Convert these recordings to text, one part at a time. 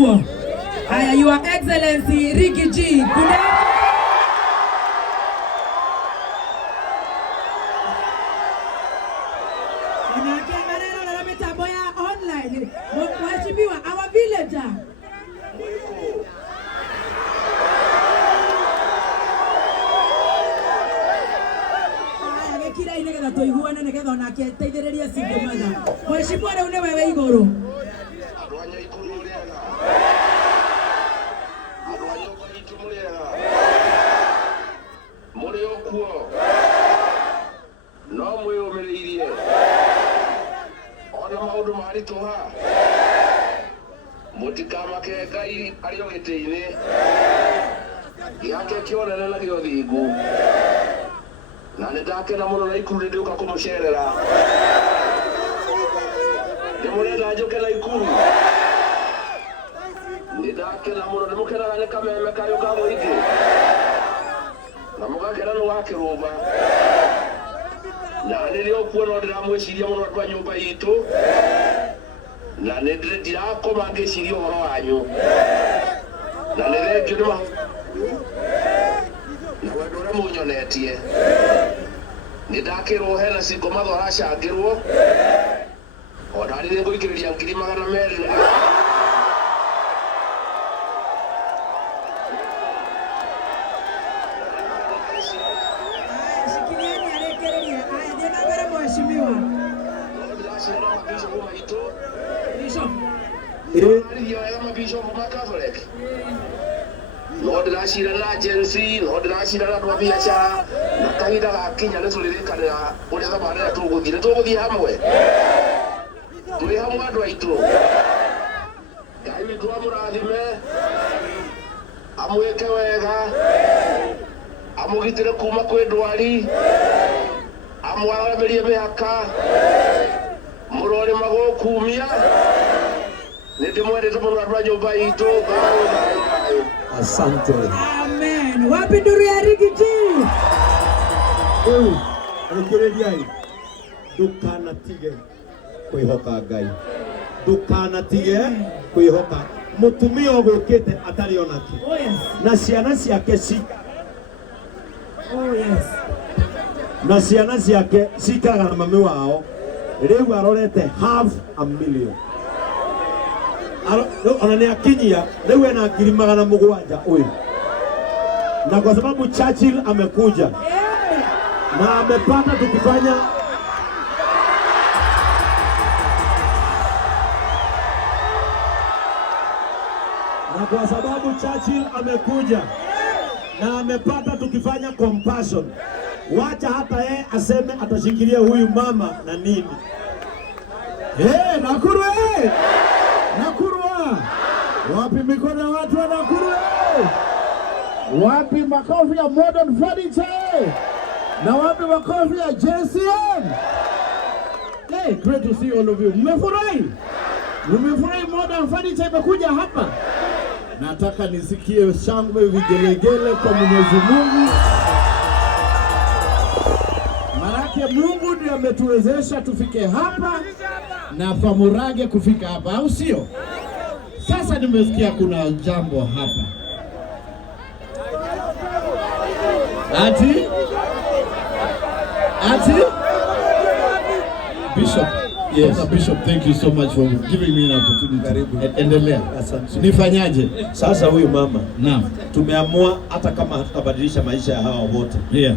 Kuo. Haya, Your Excellency Ricky G. Mheshimiwa, our villager. Kila inegeza toiguane negetha onake teithĩrĩria cingo matha. Mheshimiwa, rĩu nĩ wewe igũrũ. No mwĩyũmĩrĩirie ona maũndũ maritũha mũtikamake Ngai arĩ o gĩtĩ-inĩ gĩake kĩonene na gĩa ũthingu, na nĩndakena mũno Naikuru nĩndĩũka kũmũcerera. Ndĩmũrenda njũke Naikuru, nĩndakena mũno, nĩmũkenaga nĩ kameme kayo ka mũingĩ na mũgakena nĩ wa Kĩrũmba, na nĩrĩo kuo no ndĩramwĩciria mũno andũ a nyũmba itũ, na ndirakoma ngĩciria ũhoro wanyu, na nĩ thengio na wendo ũrĩa mũnyonetie. Nĩndakĩrwo hena cingo matho aracangĩrwo, ona nĩ ngũikĩrĩria ngiri 200. No ndĩracira na agency, no ndĩracira na andũ a biacara, na kahinda gakinya nĩtũrĩrĩkanĩra ũrĩa thabarĩ tũgũthiĩ. Nĩtũgũthiĩ hamwe, tũrĩ hamwe andũ aitũ. Ngai witũ amũrathime, amwĩke wega, amũgitĩre kuma kwĩ ndwari, amwaramĩrie mĩhaka, mũrore magũkumia. Nĩndĩmwendete mũno andũ a nyũmba itũ. Asante. Amen. Wapi nduru ya Ricky G? Rekereriai. Ndukanatige kwĩhoka Ngai. Ndukanatige kwĩhoka. Mũtumia ũgũkĩte atarĩ onaki. Oh yes. Na ciana ciake Oh yes. Na ciana ciake cikaga na mami wao. Rĩu arorete 500,000. Ona ni akinyia leo ena ngiri 700 huyu, na kwa sababu Churchill amekuja na amepata tukifanya compassion, wacha hata yeye aseme atashikilia huyu mama na nini. Nakuru Nakurwa, wapi mikono ya watu wa Nakuru? Wapi makofi ya Modern Furniture? Na wapi makofi ya JCM? Hey, great to see all of you. Mmefurahi Modern Furniture imekuja hapa. Nataka nisikie shangwe, vigelegele kwa Mwenyezi Mungu. Marake Mungu ndiye ametuwezesha tufike hapa na Famurage kufika hapa, au sio? Sasa nimesikia kuna jambo hapa. Ati Bishop. Yes, Bishop, thank you so much for giving me an opportunity. Endelea. Nifanyaje? Sasa huyu mama. Naam. Tumeamua hata kama tutabadilisha maisha ya hawa wote. Yeah.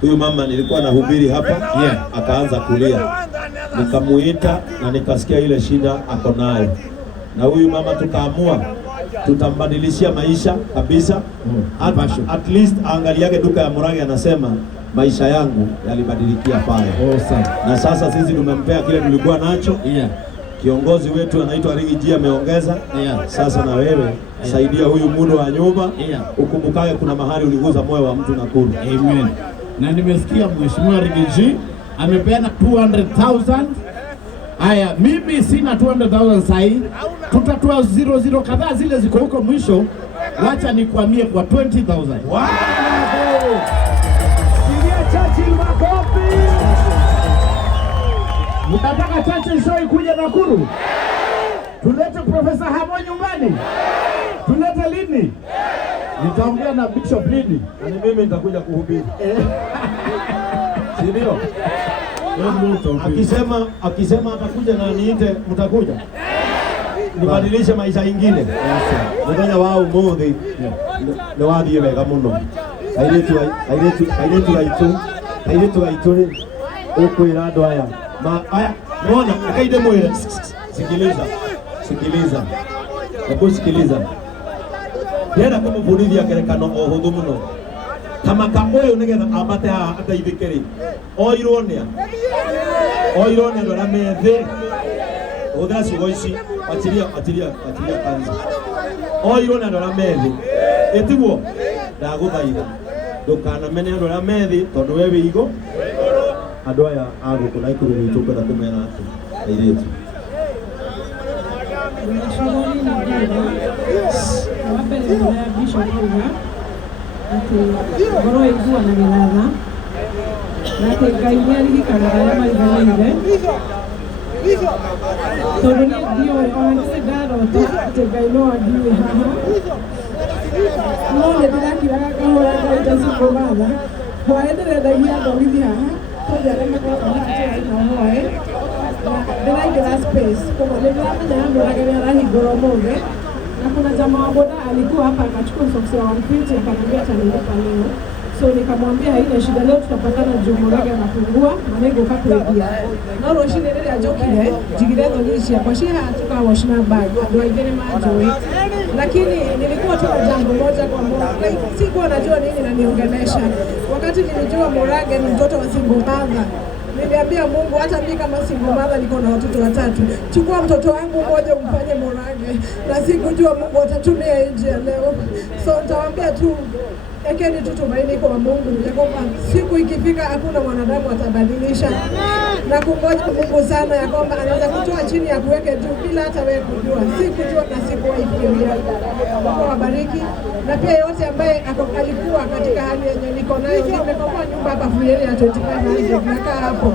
Huyu mama nilikuwa nahubiri hapa, akaanza kulia. Nikamuita na nikasikia ile shida ako nayo. Na huyu mama tukaamua tutambadilishia maisha kabisa. At least angaliage duka ya Murage, anasema maisha yangu yalibadilikia pale. Na sasa sisi tumempea kile tulikuwa nacho. Kiongozi wetu anaitwa Ricky G ameongeza. Sasa na wewe saidia huyu mudo wa nyumba. Ukumbukaye kuna mahali uliguza moyo wa mtu Nakuru. Amen. Na nimesikia Mheshimiwa Ricky G amepeana 200,000. Haya, mimi sina 200,000 sahi. Tutatoa 00 kadhaa zile ziko huko mwisho. Wacha nikwamie kwa 20,000. Wow! Sikia Churchill makofi. Mnataka Churchill show ikuje Nakuru? Tulete Profesa Hamo nyumbani. Nitaongea na Bishop Lini na mimi nitakuja kuhubiri. Si ndio? Akisema atakuja na niite, mtakuja. Nibadilishe maisha ingine. Mmoja wao mmoja ndio wathi wega muno. Airetu aitu ukwira andu aya. Muona akaide mwire. Sikiliza. Hebu sikiliza. Yenda kumubudithia ngerekano ohuthu muno. Kamaka uyu nigetha ambate haha ateithikiri. Oironia andu aria methi. Uthira ciugo ici atiria kanza. Oironia andu aria methi. Etiguo ndaguthaitha. Ndukanamene andu aria methi tondu we wigo. Andu aya aguku na ikuru witu kwenda kumera ati airetu. Ngoro igua na milatha na ati Ngai nĩ aririkanaga arĩa mariganĩire tondũ nĩ ndiũĩ ona nĩ ndarota atĩ Ngai no angiuĩ haha no nĩ ndĩrakiraga kahora Ngai tacikũmatha hwaĩ ndĩrendagia thomithia haha tondũ arĩa makoragwo makĩtũra na hwaĩ ndĩraingĩra space koguo nĩ ndĩramenya mũrage nĩ arahingũra ũmũthĩ. Na kuna jamaa boda alikuwa hapa akachukua soksi ya 150 akaniambia atanilipa leo. So nikamwambia haina shida, leo tutapatana juu Murage anapungua manego kakuedia. No roshine rere ajokile jigire thonicia kwa shiha tukawashina bag ndio ingine majoe. Lakini nilikuwa tu jambo moja kwa Murage. Sikuwa najua nini naniongelesha. Wakati nilijua Murage ni mtoto wa single mother. Niliambia Mungu hata mimi kama single mother niko na watoto 3. Chukua mtoto wangu mmoja umfanye Murage. Na sikujua Mungu atatumia nje leo. So nitawaambia tu ekeni tu tumaini kwa Mungu ya kwamba siku ikifika hakuna mwanadamu atabadilisha. Na kungoja Mungu sana ya kwamba anaweza kutoa chini ya kuweke juu bila hata wewe kujua. Sikujua na sikuwaifikiria. Mungu awabariki. Na pia yote ambaye alikuwa katika hali yenye niko nayo, nimekomboa nyumba hapa Fuyeri ya 25 nakaa hapo.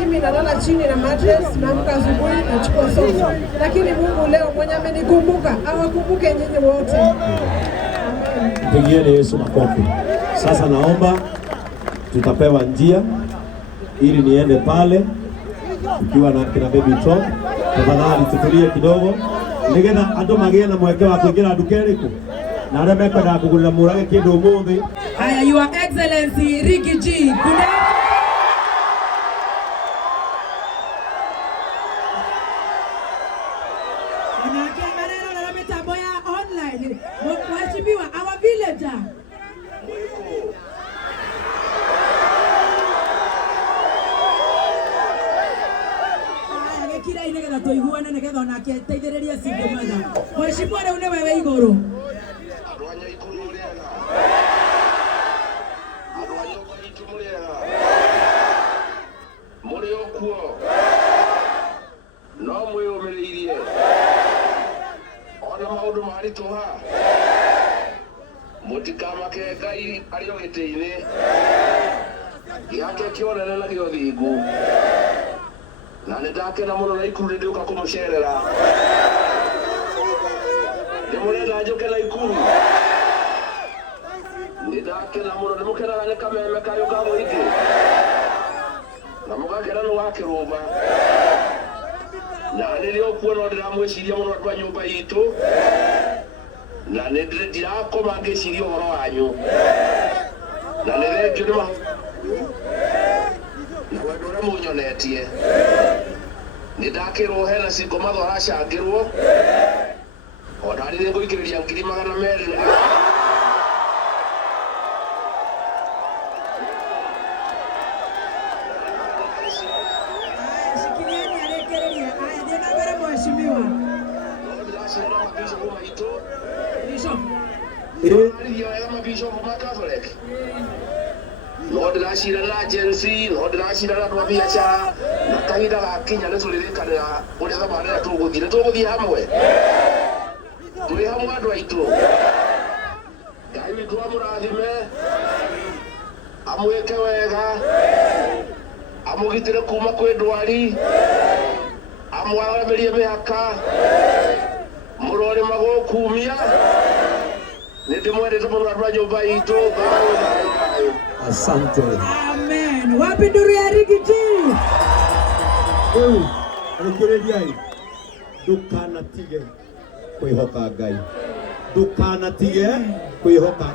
Mimi nalala chini na mattress, naamka asubuhi nachukua sofa. Lakini Mungu leo mwenye amenikumbuka, awakumbuke nyinyi wote. Pigieni Yesu makofi. Sasa naomba tutapewa njia ili niende pale ukiwa na kina baby talk. Tafadhali tutulie kidogo. Nigetha andu magie na mweke wa kuingira ndukeriku. Na arĩa mekwenda kũgũrĩra Murage kĩndũ ũmũthĩ. Aya, Your Excellency Ricky G. Mheshimiwa, our villager. Kila inegeza toiguana negetha onake teithĩrĩria single mother. Mheshimiwa rĩu nĩ wewe igũrũ. No mwĩyũmĩrĩirie ona maũndũ maritũha mũtikamake Ngai arĩ o gĩtĩ-inĩ gĩake kĩonene na gĩa ũthingu, na nĩ ndakena mũno na Ikuru ndĩũka kũmũcerera. Nĩmũrenda njũke na Ikuru? Nĩ ndakena mũno, nĩmũkenaga nĩ kameme kayũ ka mũingĩ na mũgakena nĩ wa kĩrũmba. Na nĩrĩo kuona ndĩramwĩciria mũno andũ a nyũmba itũ, na ndirakoma ngĩciria ũhoro wanyu, na nĩ thengio nĩ na wendo ũrĩa mũnyonetie. Nĩ ndakĩrwo hena single mother aracangĩrwo, ona nĩ ngũikĩrĩria 200,000. No ndĩracira na agency, no ndĩracira na andũ a biacara, na kahinda gakinya nĩ tũrĩrĩkanĩra ũrĩa thabarĩ ĩrĩa tũgũthiĩ. Nĩ tũgũthiĩ hamwe, tũrĩ hamwe andũ aitũ. Ngai witũ amũrathime, amwĩke wega, amũgitĩre kuma kwĩ ndwari, amwaramĩrie mĩhaka, mũrore magũkumia Nindimwendete muno andu a nyumba itu. Asante. Amen. Wapi nduru ya Rigiji? Rekereriai. Ndukanatige kwihoka Ngai. Ndukanatige kwihoka